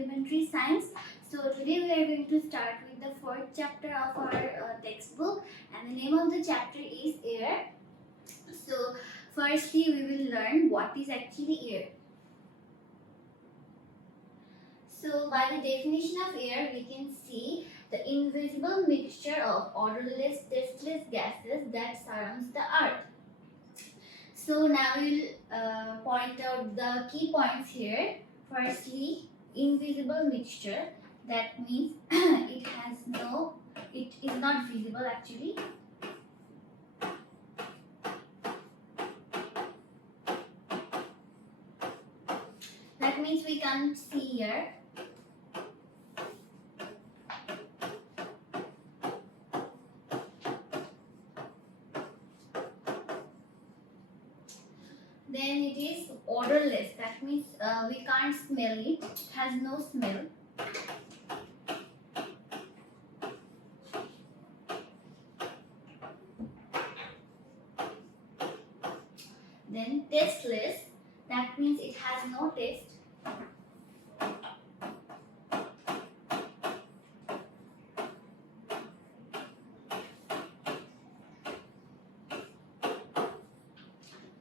elementary science. So today we are going to start with the fourth chapter of our textbook, and the name of the chapter is air. So firstly we will learn what is actually air. So by the definition of air, we can see the invisible mixture of odorless, tasteless gases that surrounds the earth. So now we will point out the key points here. Firstly, invisible mixture. That means it is not visible actually. That means we can't see air. Then it is odorless. That means we can't smell it. It has no smell. Then tasteless. That means it has no taste.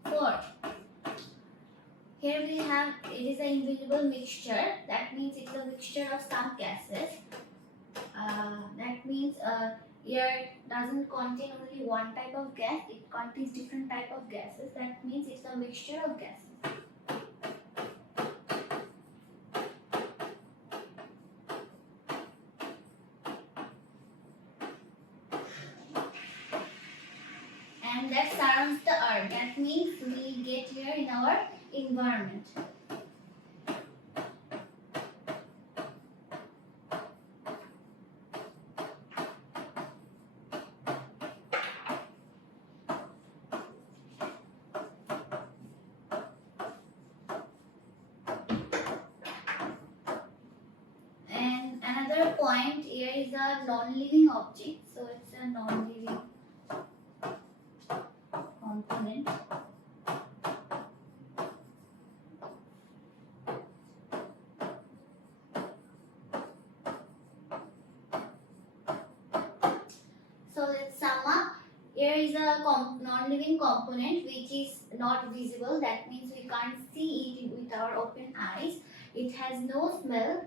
Fourth, here we have, it is an invisible mixture. That means it's a mixture of some gases. That means air doesn't contain only one type of gas, it contains different type of gases. That means it's a mixture of gases. And that surrounds the earth. That means we get here in our environment. And another point here is a non-living object. So it's a non-living component. So let's sum up. Air is a non-living component which is not visible. That means we can't see it with our open eyes. It has no smell.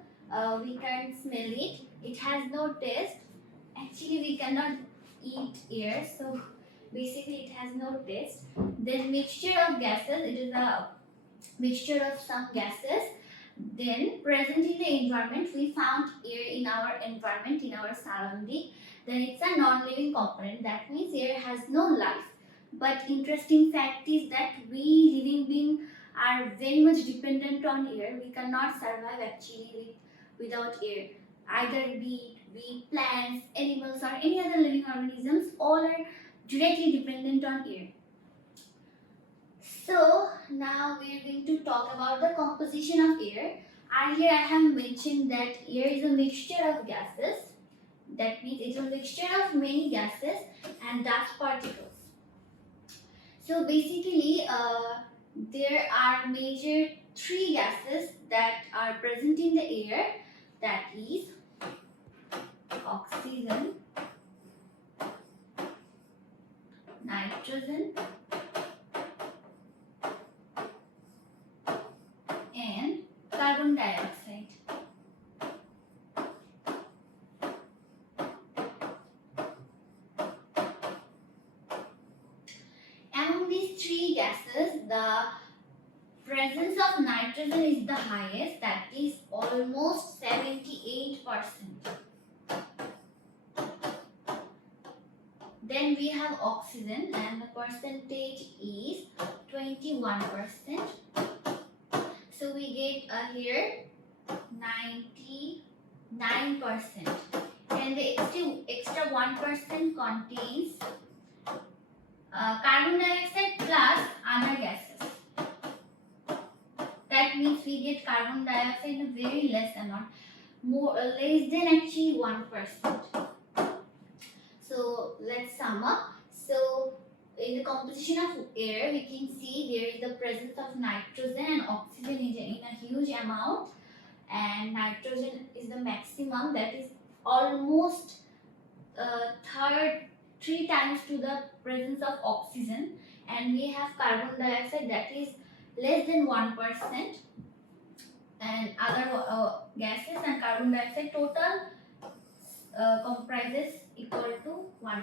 We can't smell it. It has no taste. Actually, we cannot eat air. So basically, it has no taste. Then mixture of gases. It is a mixture of some gases. Then present in the environment. We found air in our environment, in our surrounding. Then it's a non-living component. That means air has no life. But interesting fact is that we living beings are very much dependent on air. We cannot survive actually without air. Either be plants, animals, or any other living organisms, all are directly dependent on air. So now we are going to talk about the composition of air. Earlier I have mentioned that air is a mixture of gases. That means it's a mixture of many gases and dust particles. So basically there are major three gases that are present in the air. That is oxygen, nitrogen, and carbon dioxide. Among these three gases, the presence of nitrogen is the highest, that is almost 78%. Then we have oxygen and the percentage is 21%. So we get here 99%. And the extra 1% contains carbon dioxide plus other gases. That means we get carbon dioxide in a very less amount, less than actually 1%. So let's sum up. So in the composition of air, we can see there is the presence of nitrogen and oxygen in a huge amount, and nitrogen is the maximum, that is almost three times to the presence of oxygen, and we have carbon dioxide that is less than 1%, and other gases and carbon dioxide total comprises equal to 1%.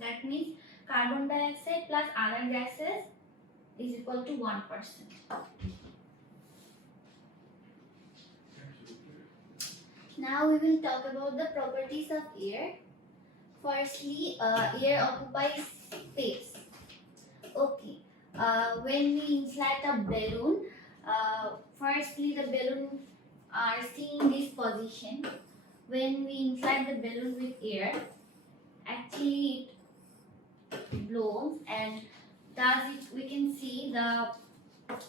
That means carbon dioxide plus other gases is equal to 1%. Now we will talk about the properties of air. Firstly, air occupies space. Okay. When we inflate a balloon, firstly the balloon are seen in this position. When we inflate the balloon with air, actually it blows, and thus we can see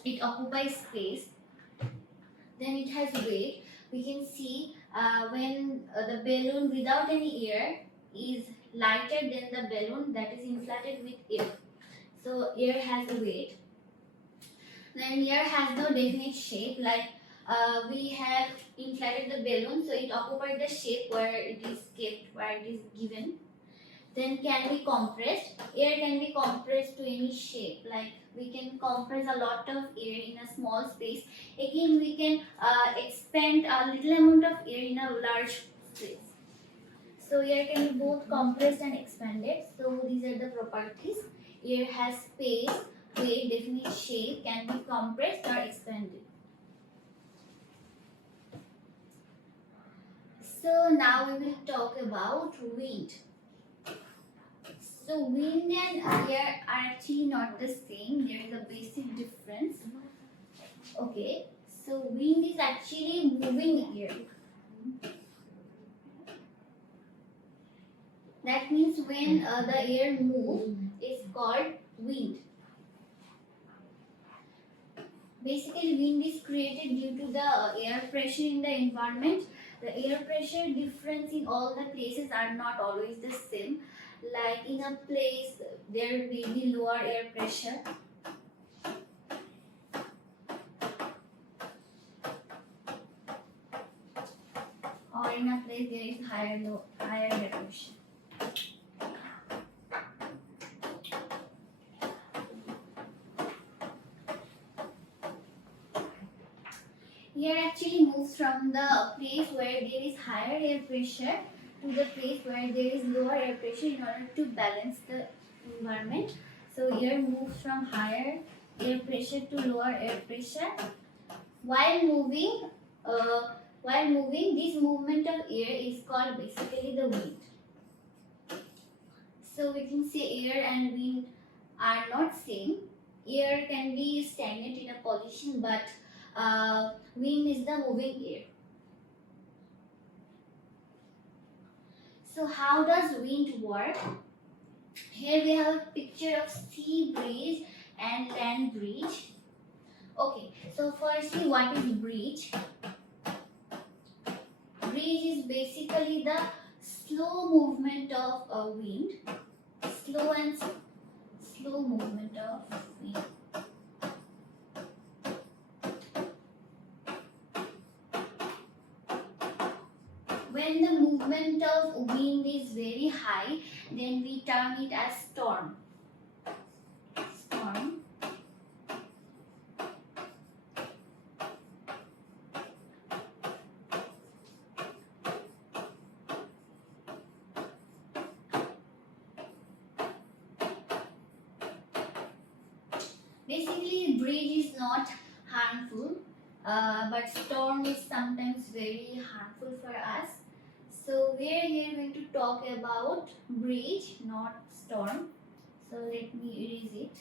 it occupies space. Then it has weight. We can see when the balloon without any air is lighter than the balloon that is inflated with air. So air has a weight. Then air has no definite shape, like we have inflated the balloon, so it occupied the shape where it is kept, where it is given. Then can be compressed. Air can be compressed to any shape, like we can compress a lot of air in a small space. Again, we can expand a little amount of air in a large space. So air can be both compressed and expanded. So these are the properties. Air has space, weight, definite shape, can be compressed or expanded. So now we will talk about wind. So wind and air are actually not the same. There is a basic difference. Okay, so wind is actually moving air. That means when the air moves, it's called wind. Basically, wind is created due to the air pressure in the environment. The air pressure difference in all the places are not always the same. Like in a place, there may be lower air pressure. Or in a place there is higher air pressure. Air actually moves from the place where there is higher air pressure to the place where there is lower air pressure in order to balance the environment. So air moves from higher air pressure to lower air pressure. While moving, this movement of air is called basically the wind. So we can say air and wind are not same. Air can be stagnant in a position, but wind is the moving air. So how does wind work? Here we have a picture of sea breeze and land breeze. Okay, so firstly, what is breeze? Breeze is basically the slow movement of a wind. Slow movement of wind. When the movement of wind is very high, then we term it as storm. Storm. Basically, breeze is not harmful, but storm is sometimes very harmful for us. So we are here going to talk about breeze, not storm. So let me erase it.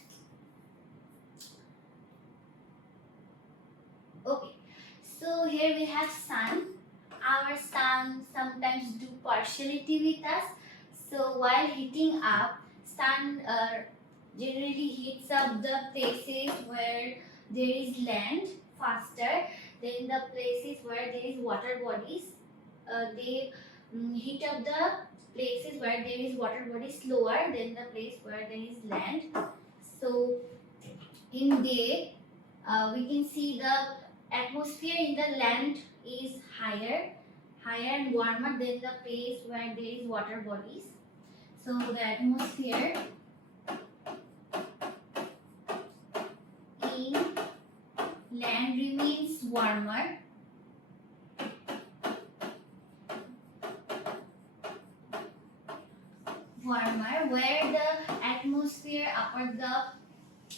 Okay, so here we have sun. Our sun sometimes do partiality with us. So while heating up, sun generally heats up the places where there is land faster than the places where there is water bodies. They heat up the places where there is water body slower than the place where there is land. So in day, we can see the atmosphere in the land is higher and warmer than the place where there is water bodies. So the atmosphere in land remains warmer where the atmosphere upper the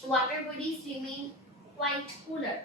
water bodies remain quite cooler.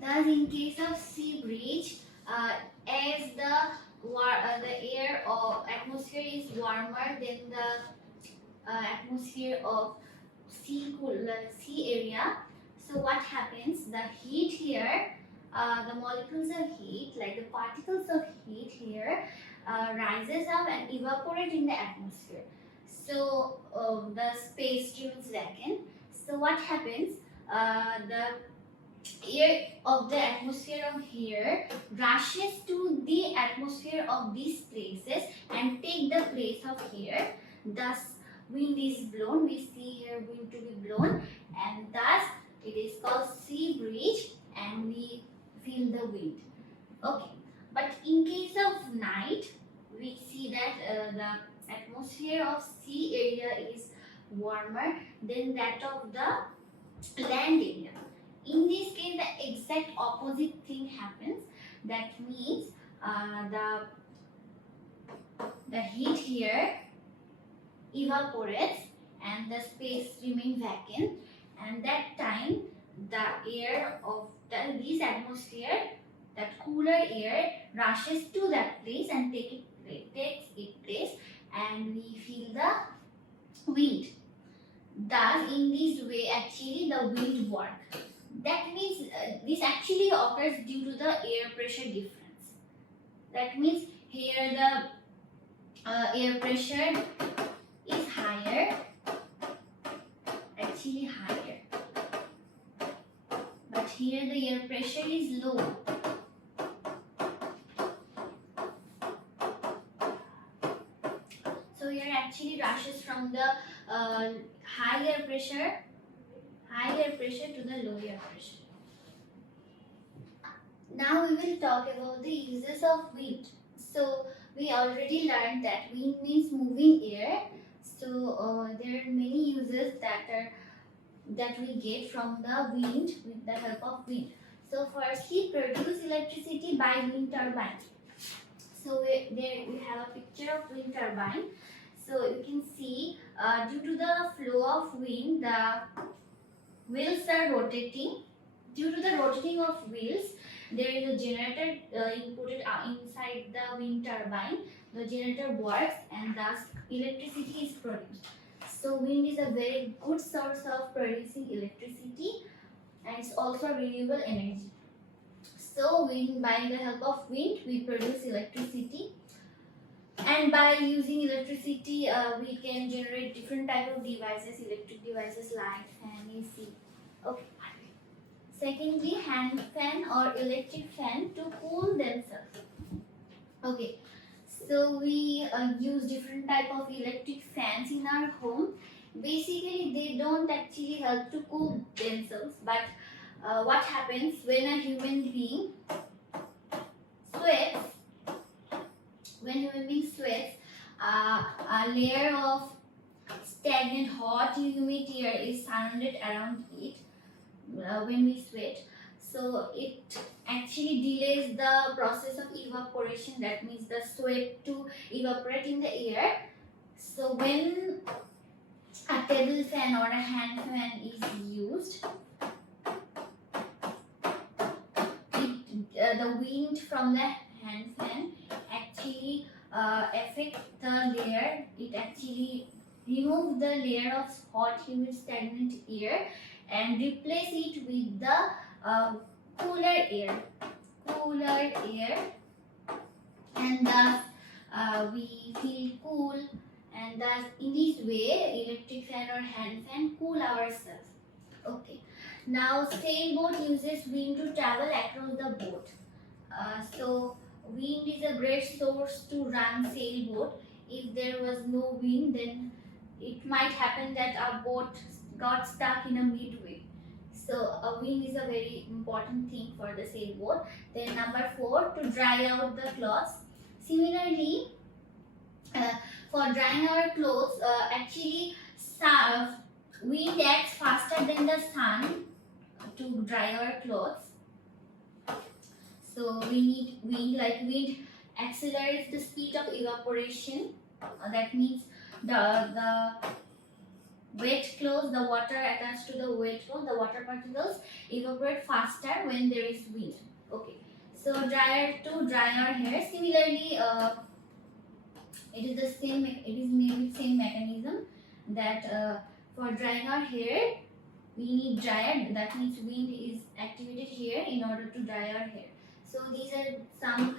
Thus, in case of sea breeze, as the air or atmosphere is warmer than the atmosphere of sea area, so what happens? The heat here, the molecules of heat, like the particles of heat here, rises up and evaporate in the atmosphere. So the space remains vacant. So what happens? The air of the atmosphere of here rushes to the atmosphere of these places and take the place of here. Thus wind is blown. We see here wind to be blown, and thus it is called sea breeze, and we feel the wind. Okay, but in case of night, we see that the atmosphere of sea area is warmer than that of the land area. In this case, the exact opposite thing happens. That means the heat here evaporates and the space remains vacant, and that time the air of this atmosphere, that cooler air, rushes to that place and takes its place, and we feel the wind. Thus, in this way, actually the wind works. That means this actually occurs due to the air pressure difference. That means here the air pressure is higher, actually higher, but here the air pressure is low. So here actually rushes from the higher pressure to the lower pressure. Now we will talk about the uses of wind. So we already learned that wind means moving air. So there are many uses that we get from the wind with the help of wind. So firstly, produce electricity by wind turbine. So there we have a picture of wind turbine. So you can see due to the flow of wind, the wheels are rotating. Due to the rotating of wheels, there is a generator inputted inside the wind turbine. The generator works and thus electricity is produced. So wind is a very good source of producing electricity, and it's also renewable energy. So by the help of wind, we produce electricity. And by using electricity, we can generate different type of devices, electric devices, light, fan, AC. Okay. Secondly, hand fan or electric fan to cool themselves. Okay. So we use different type of electric fans in our home. Basically, they don't actually help to cool themselves, but what happens when a human being sweats? When human being sweats, a layer of stagnant hot humid air is surrounded around it when we sweat. So it actually delays the process of evaporation. That means the sweat to evaporate in the air. So when a table fan or a hand fan is used, the wind from the hand fan actually affect the layer. It actually remove the layer of hot, humid, stagnant air and replace it with the cooler air. Cooler air, and thus we feel cool, and thus in this way electric fan or hand fan cool ourselves. Okay. Now sailboat uses wind to travel across the boat. So wind is a great source to run sailboat. If there was no wind, then it might happen that our boat got stuck in a midway. So a wind is a very important thing for the sailboat. Then number 4, to dry out the clothes. Similarly, uh, for drying our clothes, actually wind acts faster than the sun to dry our clothes. So we need wind, like wind accelerates the speed of evaporation. That means the wet clothes, the water attached to the wet clothes, the water particles evaporate faster when there is wind. Okay. So dryer to dry our hair. Similarly, it is the same. It is maybe same mechanism that for drying our hair, we need dryer. That means wind is activated here in order to dry our hair. So these are some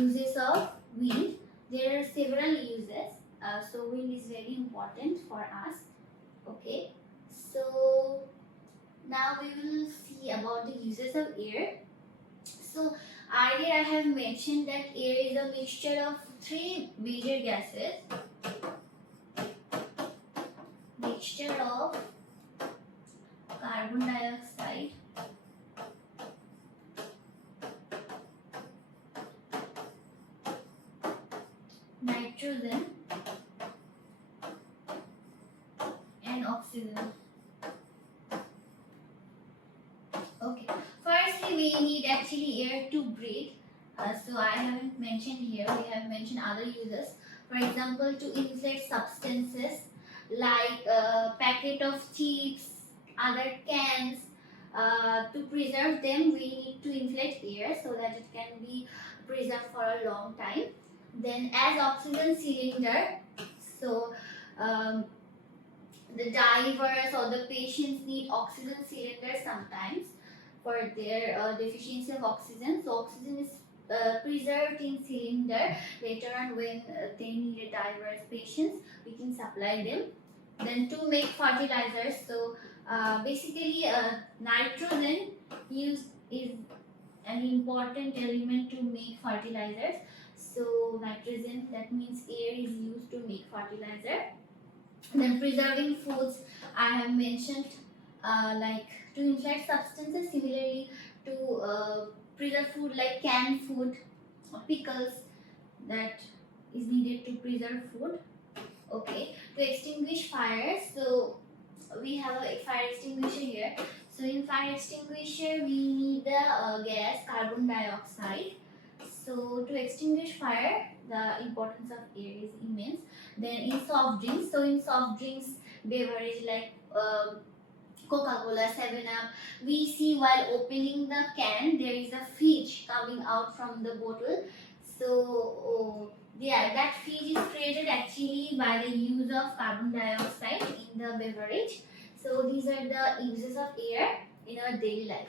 uses of wind. There are several uses. So wind is very important for us. Okay. So now we will see about the uses of air. So earlier I have mentioned that air is a mixture of 3 major gases. Mixture of carbon dioxide, nitrogen and oxygen. Okay, firstly we need actually air to breathe. So I haven't mentioned here, we have mentioned other uses. For example, to inflate substances like packet of chips, other cans. To preserve them, we need to inflate air so that it can be preserved for a long time. Then as oxygen cylinder, so the divers or the patients need oxygen cylinder sometimes for their deficiency of oxygen. So oxygen is preserved in cylinder. Later on when they need a divers patients, we can supply them. Then to make fertilizers, so basically nitrogen is an important element to make fertilizers. So nitrogen, that means air is used to make fertilizer. Then preserving foods, I have mentioned, like to inflate substances. Similarly, to preserve food like canned food or pickles, that is needed to preserve food. Okay, to extinguish fires, so we have a fire extinguisher here. So in fire extinguisher we need the gas carbon dioxide. So to extinguish fire, the importance of air is immense. Then in soft drinks, so in soft drinks beverage like Coca-Cola, 7-Up, we see while opening the can there is a fizz coming out from the bottle. So yeah, that fizz is created actually by the use of carbon dioxide in the beverage. So these are the uses of air in our daily life.